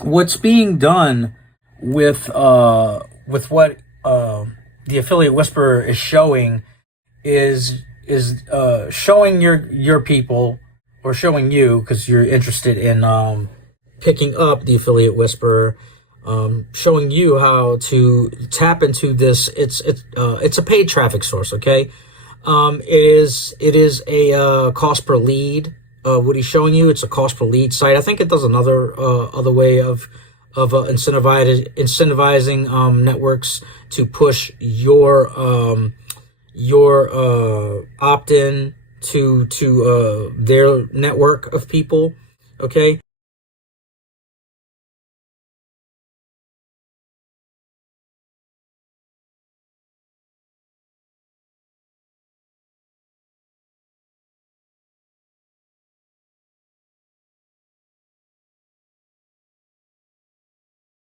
what's being done with what the affiliate whisperer is showing is showing your people, or showing you because you're interested in picking up the affiliate whisperer, showing you how to tap into this. It's a paid traffic source. Okay, it is a cost per lead. What he's showing you, it's a cost per lead site. I think it does another other way of incentivizing networks to push your opt-in to their network of people. Okay,